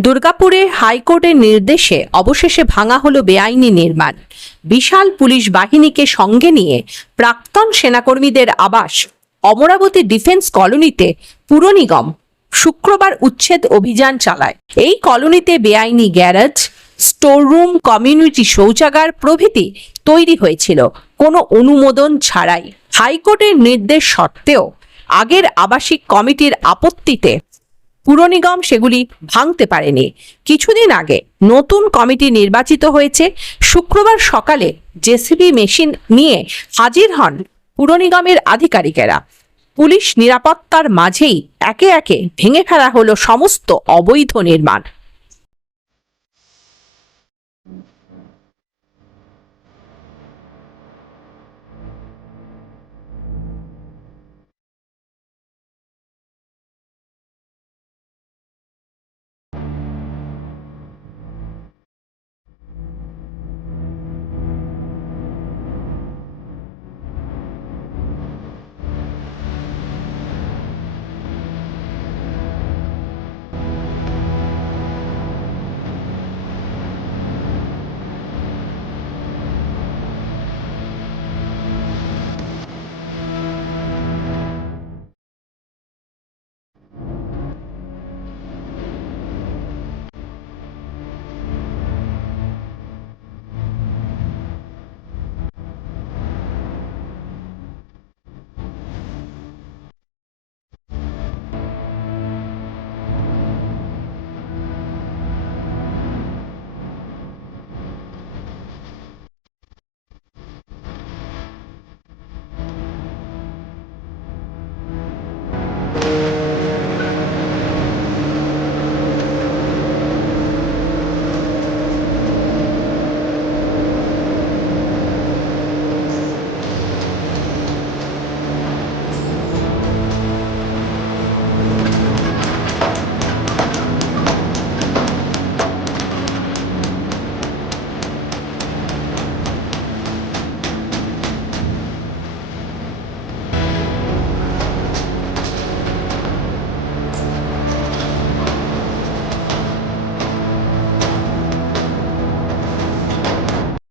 দুর্গাপুরে হাইকোর্টের নির্দেশে অবশেষে ভাঙা হলো বেআইনি নির্মাণ। বিশাল পুলিশ বাহিনীকে সঙ্গে নিয়ে প্রাক্তন সেনাকর্মীদের আবাস অমরাবতী ডিফেন্স কলোনিতে পুর নিগম শুক্রবার উচ্ছেদ অভিযান চালায়। এই কলোনিতে বেআইনি গ্যারেজ, স্টোররুম, কমিউনিটি শৌচাগার প্রভৃতি তৈরি হয়েছিল। কোনো অনুমোদন ছাড়াই। হাইকোর্টের নির্দেশ সত্ত্বেও আগের আবাসিক কমিটির আপত্তিতে পুর নিগম সেগুলি ভাঙতে পারেনি। কিছুদিন আগে নতুন কমিটি নির্বাচিত হয়েছে। শুক্রবার সকালে জেসিবি মেশিন নিয়ে হাজির হন পুর নিগমের আধিকারিকেরা। পুলিশ নিরাপত্তার মাঝেই একে একে ভেঙে ফেলা হলো সমস্ত অবৈধ নির্মাণ।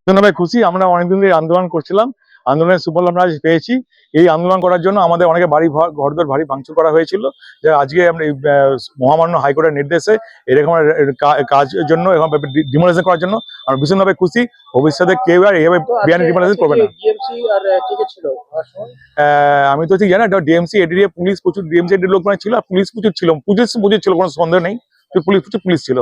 জন্য ভাই খুশি? আমরা অনেকদিন ধরে আন্দোলন করছিলাম। আন্দোলনের সুফল আমরা আজ পেয়েছি। এই আন্দোলন করার জন্য আমাদের অনেকে বাড়ি ঘর ঘরদোর ভারী ভাঙচুর করা হয়েছিল। যে আজকে আমরা মহামান্য হাইকোর্টের নির্দেশে এরকম কাজের জন্য এবং ডিমোলেশন করার জন্য আমরা ভীষণভাবে খুশি। ভবিষ্যতে কেউ আর এইভাবে বিয়ানি ডিমোলেশন করবে না। আমি তো ঠিক জানি ডিএমসি এডিএ পুলিশ প্রচুর ডিএমসি এডির লোক মানে ছিল আর পুলিশ প্রচুর ছিল। পুলিশ প্রচুর ছিল কোনো সন্দেহ নেই। পুলিশ প্রচুর পুলিশ ছিল।